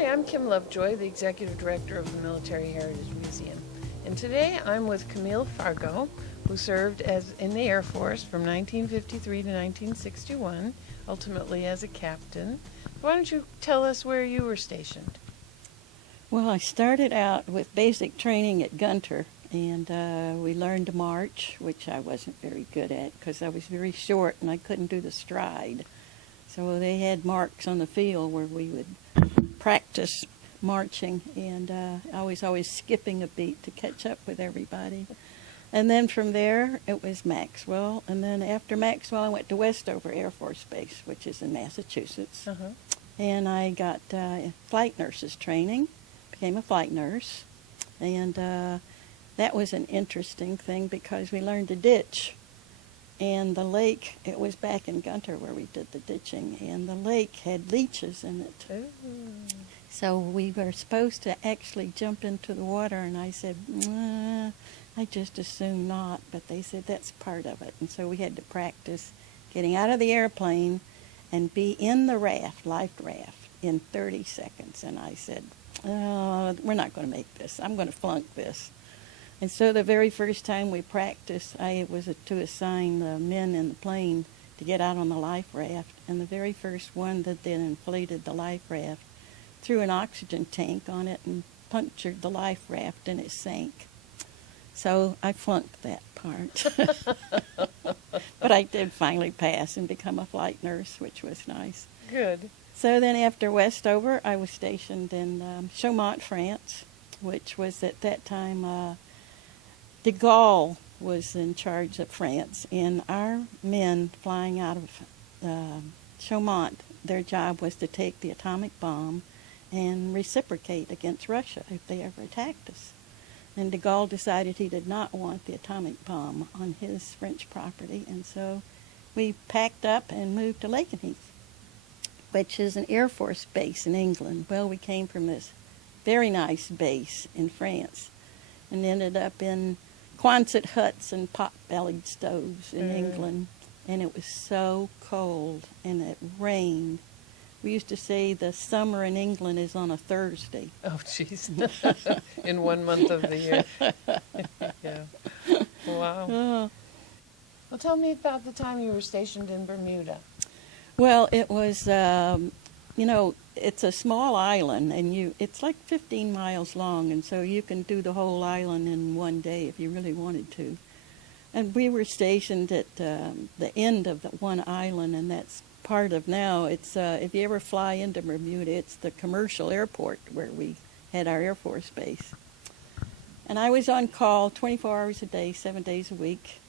Hi, I'm Kim Lovejoy, the Executive Director of the Military Heritage Museum. And today I'm with Camille Fargo, who served in the Air Force from 1953 to 1961, ultimately as a captain. Why don't you tell us where you were stationed? Well, I started out with basic training at Gunter, and we learned to march, which I wasn't very good at because I was very short and I couldn't do the stride. So they had marks on the field where we would practice marching, and I was always skipping a beat to catch up with everybody. And then from there, it was Maxwell. And then after Maxwell, I went to Westover Air Force Base, which is in Massachusetts. And I got flight nurses training, became a flight nurse. And that was an interesting thing because we learned to ditch. And the lake, it was back in Gunter where we did the ditching, and the lake had leeches in it. Ooh. So we were supposed to actually jump into the water, and I said, I just as soon not, but they said that's part of it. And so we had to practice getting out of the airplane and be in the raft, life raft, in 30 seconds. And I said, we're not going to make this. I'm going to flunk this. And so the very first time we practiced, I was to assign the men in the plane to get out on the life raft. And the very first one that then inflated the life raft threw an oxygen tank on it and punctured the life raft, and it sank. So I flunked that part. But I did finally pass and become a flight nurse, which was nice. Good. So then after Westover, I was stationed in Chaumont, France, which was at that time de Gaulle was in charge of France, and our men flying out of Chaumont, their job was to take the atomic bomb and reciprocate against Russia if they ever attacked us. And de Gaulle decided he did not want the atomic bomb on his French property, and so we packed up and moved to Lakenheath, which is an Air Force base in England. Well, we came from this very nice base in France and ended up in Quonset huts and pot-bellied stoves in England, and it was so cold, and it rained. We used to say the summer in England is on a Thursday. Oh, jeez. In 1 month of the year. Yeah. Wow. Well, tell me about the time you were stationed in Bermuda. Well, it was, it's a small island, and it's like 15 miles long, and so you can do the whole island in one day if you really wanted to. And we were stationed at the end of the one island, and that's part of now. It's if you ever fly into Bermuda, it's the commercial airport where we had our Air Force base. And I was on call 24 hours a day, 7 days a week.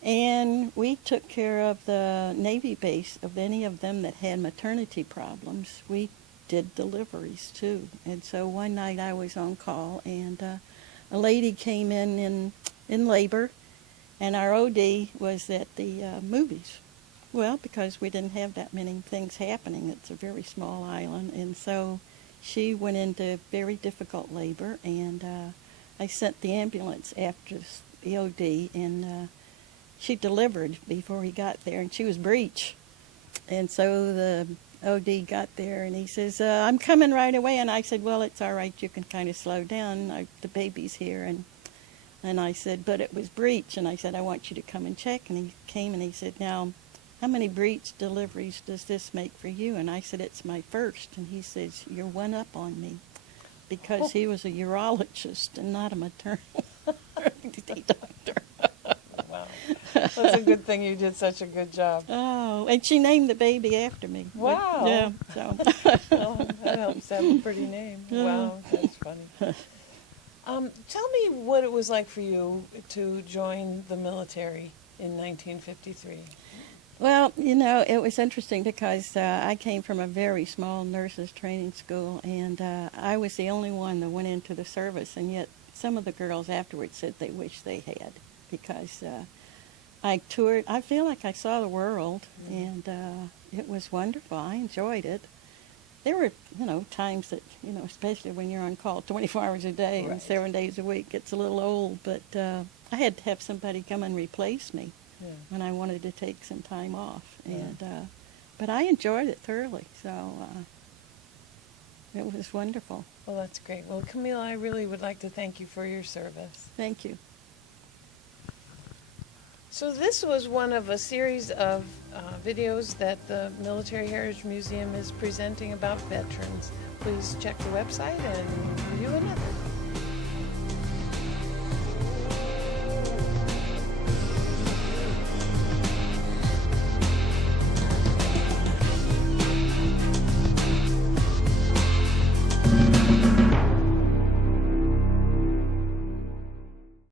And we took care of the Navy base, of any of them that had maternity problems. We did deliveries, too. And so one night I was on call, and a lady came in labor, and our OD was at the movies. Well, because we didn't have that many things happening. It's a very small island. And so she went into very difficult labor, and I sent the ambulance after the OD, and she delivered before he got there, and she was breech. And so the OD got there, and he says, I'm coming right away. And I said, well, it's all right. You can kind of slow down. The baby's here. And I said, but it was breech. And I said, I want you to come and check. And he came, and he said, now, how many breech deliveries does this make for you? And I said, it's my first. And he says, you're one up on me, because he was a urologist and not a maternal doctor. Wow. That's a good thing you did such a good job. Oh, and she named the baby after me. Wow. Yeah, so. Well, that helps have a pretty name. Wow, that's funny. Tell me what it was like for you to join the military in 1953. Well, it was interesting because I came from a very small nurses training school, and I was the only one that went into the service, and yet some of the girls afterwards said they wish they had, because I toured. I feel like I saw the world, and it was wonderful. I enjoyed it. There were, times that, especially when you're on call 24 hours a day and 7 days a week, it's a little old, but I had to have somebody come and replace me when I wanted to take some time off. And but I enjoyed it thoroughly, so It was wonderful. Well, that's great. Well, Camille, I really would like to thank you for your service. Thank you. So this was one of a series of videos that the Military Heritage Museum is presenting about veterans. Please check the website and view another.